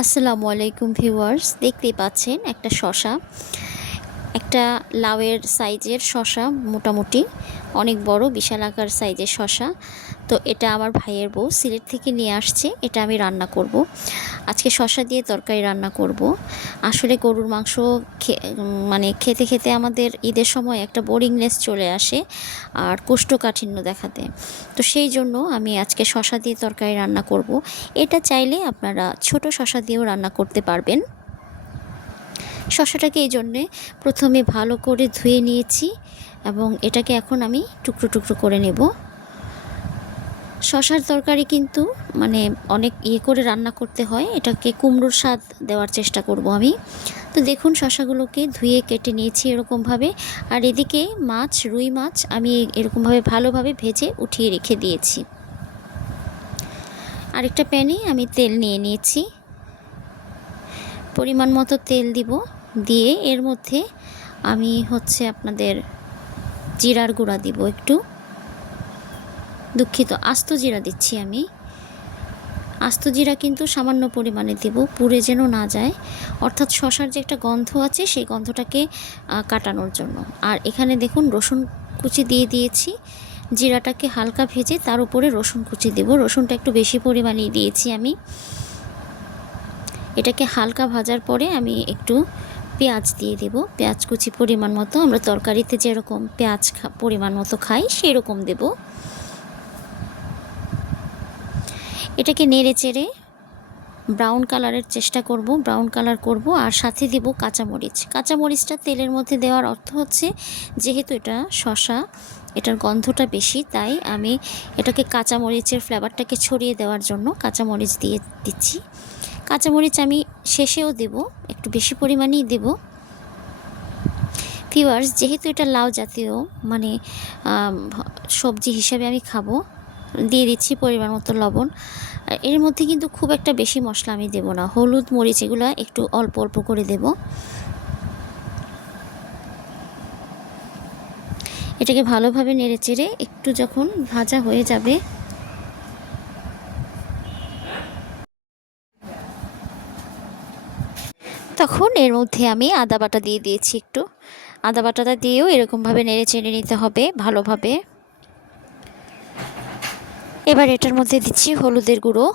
আসসালামু আলাইকুম ভিউয়ার্স, দেখতেই পাচ্ছেন একটা শসা, একটা লাউয়ের সাইজের শসা, মোটামুটি অনেক বড় বিশাল আকার সাইজের শসা। তো এটা আমার ভাইয়ের বউ সিলেট থেকে নিয়ে আসছে, এটা আমি রান্না করব। আজকে শসা দিয়ে তরকারি রান্না করব। আসলে গরুর মাংস মানে খেতে খেতে আমাদের ঈদের সময় একটা বোরিংনেস চলে আসে আর কোষ্ঠকাঠিন্য দেখাতে। তো সেই জন্য আমি আজকে শসা দিয়ে তরকারি রান্না করব। এটা চাইলে আপনারা ছোট শসা দিয়েও রান্না করতে পারবেন। শসাটাকে এই জন্যে প্রথমে ভালো করে ধুয়ে নিয়েছি এবং এটাকে এখন আমি টুকরো টুকরো করে নেব। শসার তরকারি কিন্তু মানে অনেক করে রান্না করতে হয়, এটাকে কুমড়োর স্বাদ দেওয়ার চেষ্টা করব আমি। তো দেখুন শসাগুলোকে ধুয়ে কেটে নিয়েছি এরকমভাবে। আর এদিকে মাছ, রুই মাছ আমি এরকমভাবে ভালোভাবে ভেজে উঠিয়ে রেখে দিয়েছি। আরেকটা প্যানে আমি তেল নিয়ে নিয়েছি, পরিমাণ মতো তেল দিব। দিয়ে এর মধ্যে আমি আপনাদের জিরার গুঁড়া দিব, একটু দুঃখিত, আস্ত জিরা দিচ্ছি আমি। আস্ত জিরা কিন্তু সামান্য পরিমাণে দিব, পুড়ে যেন না যায়, অর্থাৎ শসার যে একটা গন্ধ আছে সেই গন্ধটাকে কাটানোর জন্য। আর এখানে দেখুন রসুন কুচি দিয়ে দিয়েছি। জিরাটাকে হালকা ভেজে তার উপরে রসুন কুচি দেব, রসুনটা একটু বেশি পরিমাণেই দিয়েছি আমি। এটাকে হালকা ভাজার পরে আমি একটু পেঁয়াজ দিয়ে দেব, পেঁয়াজ কুচি পরিমাণ মতো, আমরা তরকারিতে যেরকম পেঁয়াজ পরিমাণ মতো খাই সেই রকম দেব। এটাকে নেড়ে চেড়ে ব্রাউন কালারের চেষ্টা করব, ব্রাউন কালার করব। আর সাথে দিব কাঁচামরিচ। কাঁচামরিচটা তেলের মধ্যে দেওয়ার অর্থ হচ্ছে যেহেতু এটা শসা, এটার গন্ধটা বেশি, তাই আমি এটাকে কাঁচামরিচের ফ্লেভারটাকে ছড়িয়ে দেওয়ার জন্য কাঁচামরিচ দিয়ে দিচ্ছি। কাঁচামরিচ আমি শেষেও দেব, একটু বেশি পরিমাণেই দেব। ভিউয়ার্স, যেহেতু এটা লাউ জাতীয় মানে সবজি হিসাবে আমি খাবো, দিয়ে দিচ্ছি পরিমাণ মতো লবণ। এর মধ্যে কিন্তু খুব একটা বেশি মশলা আমি দেব না, হলুদ মরিচ এগুলো একটু অল্প অল্প করে দেব। এটাকে ভালোভাবে নেড়ে চেড়ে একটু যখন ভাজা হয়ে যাবে তখন এর মধ্যে আমি আদা বাটা দিয়ে দিয়েছি। একটু আদা বাটাটা দিয়েও এরকমভাবে নেড়ে চেড়ে নিতে হবে ভালোভাবে। এবার এটার মধ্যে দিচ্ছি হলুদের গুঁড়ো,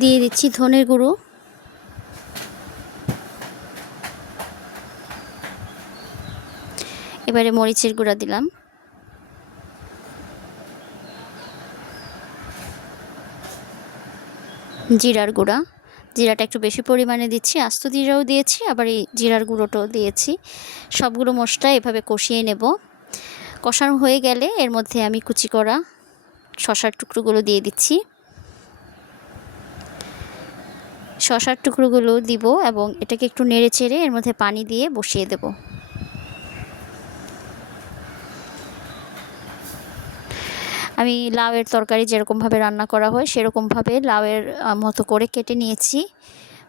দিয়ে দিচ্ছি ধনের গুঁড়ো, এবারে মরিচের গুঁড়া দিলাম, জিরার গুঁড়া, জিরাটা একটু বেশি পরিমাণে দিচ্ছি, আস্ত জিরাও দিয়েছি আবার এই জিরার গুঁড়োটাও দিয়েছি। সবগুলো মশলা এভাবে কষিয়ে নেব। কষানো হয়ে গেলে এর মধ্যে আমি কুচি করা শসার টুকরোগুলো দিয়ে দিচ্ছি। শসার টুকরোগুলো দিব এবং এটাকে একটু নেড়ে চেড়ে এর মধ্যে পানি দিয়ে বসিয়ে দেব। আমি লাউয়ের তরকারি যেরকমভাবে রান্না করা হয় সেরকমভাবে লাউয়ের মতো করে কেটে নিয়েছি,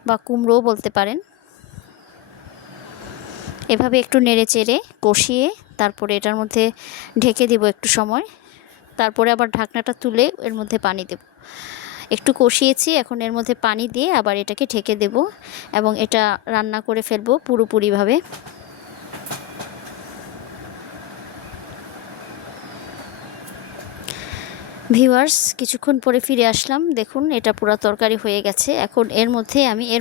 বা কুমড়োও বলতে পারেন। এভাবে একটু নেড়ে চেড়ে কষিয়ে তারপরে এটার মধ্যে ঢেকে দিব একটু সময়, তারপরে আবার ঢাকনাটা তুলে এর মধ্যে পানি দেব। একটু কষিয়েছি, এখন এর মধ্যে পানি দিয়ে আবার এটাকে ঢেকে দেব এবং এটা রান্না করে ফেলবো পুরোপুরিভাবে। ভিউয়ার্স, কিছুক্ষণ পরে ফিরে আসলাম, দেখুন এটা পুরো তরকারি হয়ে গেছে। এখন এর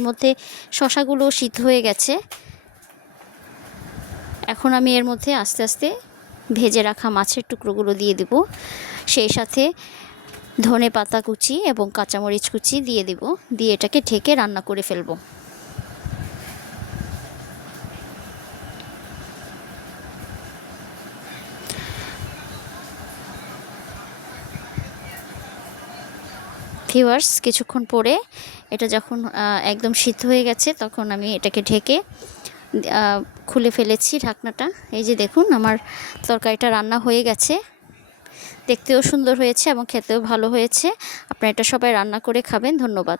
মধ্যে শসাগুলো সিদ্ধ হয়ে গেছে। এখন আমি এর মধ্যে আস্তে আস্তে ভেজে রাখা মাছের টুকরোগুলো দিয়ে দেব, সেই সাথে ধনে পাতা কুচি এবং কাঁচামরিচ কুচি দিয়ে দেব, দিয়ে এটাকে ঢেকে রান্না করে ফেলব। ভিউয়ার্স, কিছুক্ষণ পরে এটা যখন একদম সিদ্ধ হয়ে গেছে তখন আমি এটাকে ঢেকে খুলে ফেলেছি ঢাকনাটা। এই যে দেখুন আমার তরকারিটা রান্না হয়ে গেছে, দেখতেও সুন্দর হয়েছে এবং খেতেও ভালো হয়েছে। আপনারা এটা সবাই রান্না করে খাবেন। ধন্যবাদ।